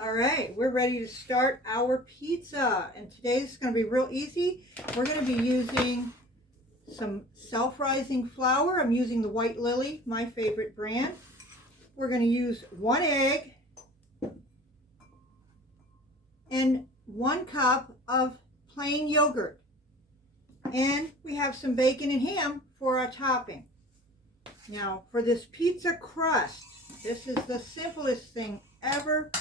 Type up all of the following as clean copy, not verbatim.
All right, we're ready to start our pizza, and today's going to be real easy. We're going to be using some self-rising flour. I'm using the White Lily, my favorite brand. We're going to use 1 egg and 1 cup of plain yogurt, and we have some bacon and ham for our topping. Now for this pizza crust, this is the simplest thing ever,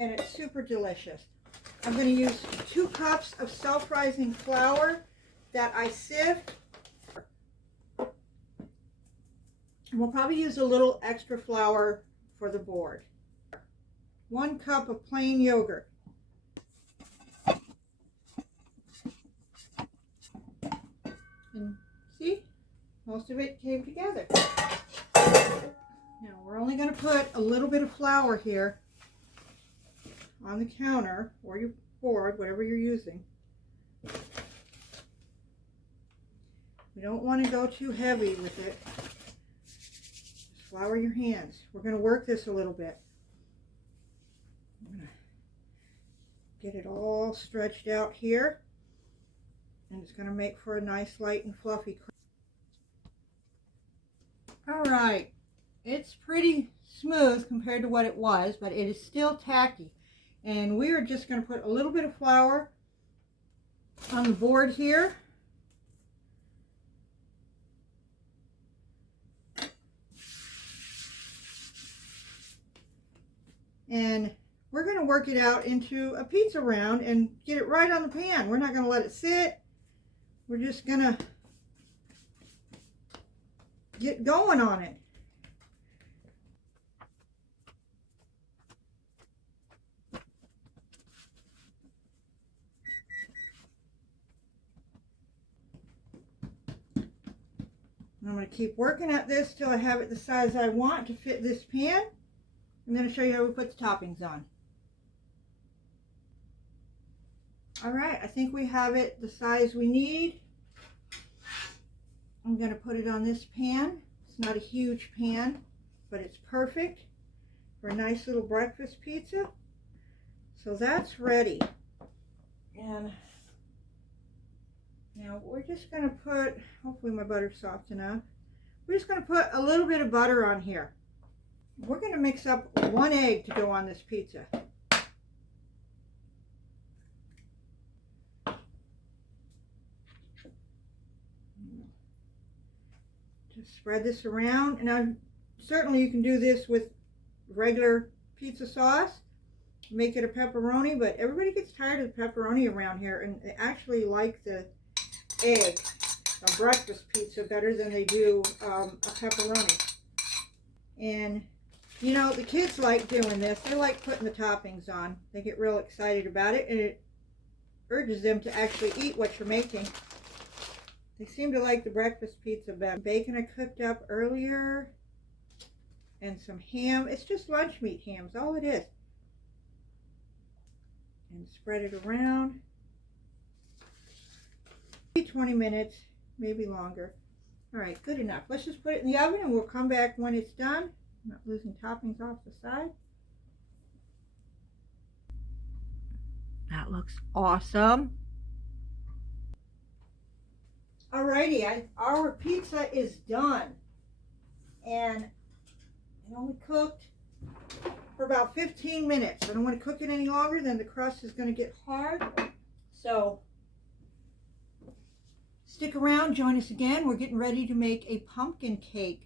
and it's super delicious. I'm going to use 2 cups of self-rising flour that I sieved. And we'll probably use a little extra flour for the board. 1 cup of plain yogurt. And see, most of it came together. Now we're only going to put a little bit of flour here on the counter or your board, whatever you're using. You don't want to go too heavy with it. Just flour your hands. We're going to work this a little bit. I'm going to get it all stretched out here, and it's going to make for a nice light and fluffy crust. All right, it's pretty smooth compared to what it was, but it is still tacky. And we are just going to put a little bit of flour on the board here. And we're going to work it out into a pizza round and get it right on the pan. We're not going to let it sit. We're just going to get going on it. I'm going to keep working at this till I have it the size I want to fit this pan. I'm going to show you how we put the toppings on. All right, I think we have it the size we need. I'm going to put it on this pan. It's not a huge pan, but it's perfect for a nice little breakfast pizza. So that's ready. And now we're just going to put, hopefully my butter's soft enough. We're just going to put a little bit of butter on here. We're going to mix up 1 egg to go on this pizza. Just spread this around. And certainly you can do this with regular pizza sauce. Make it a pepperoni, but everybody gets tired of the pepperoni around here, and they actually like the egg, a breakfast pizza, better than they do a pepperoni. And you know, the kids like doing this. They like putting the toppings on. They get real excited about it, and it urges them to actually eat what you're making. They seem to like the breakfast pizza better. Bacon I cooked up earlier, and some ham. It's just lunch meat ham, is all it is. And spread it around. 20 minutes, maybe longer. All right, good enough. Let's just put it in the oven, and we'll come back when it's done. I'm not losing toppings off the side. That looks awesome. Alrighty, our pizza is done, and it only cooked for about 15 minutes. I don't want to cook it any longer, then the crust is going to get hard. So stick around, join us again. We're getting ready to make a pumpkin cake